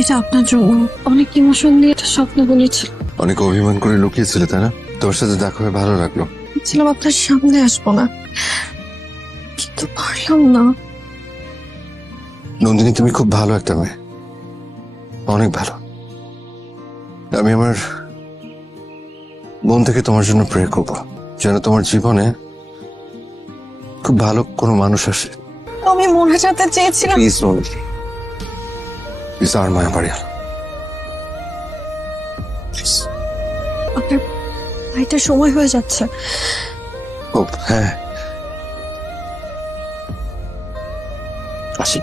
এটা আপনার জন্য। অনেক ইমোশন নিয়ে একটা স্বপ্ন বলেছিল। অনেক অভিমান করে লুকিয়েছিলে তাই না? তোমার সাথে দেখা হয়ে ভালো লাগলো। ছিলাম আপনার সামনে আসবো না, কিন্তু পারলাম না। নন্দিনী, তুমি খুব ভালো একটা মেয়ে, অনেক ভালো। আমি আমার মন থেকে তোমার জন্য প্রে করবো যেন তোমার জীবনে খুব ভালো কোনো মানুষ আসে। আমি মরে যেতে চেয়েছিলাম। প্লিজ নন্দিনী, প্লিজ আর মায়া বাড়ি আনো। প্লিজ। আপনার ভাইটার সময় হয়ে যাচ্ছে। ও হ্যাঁ, আসি।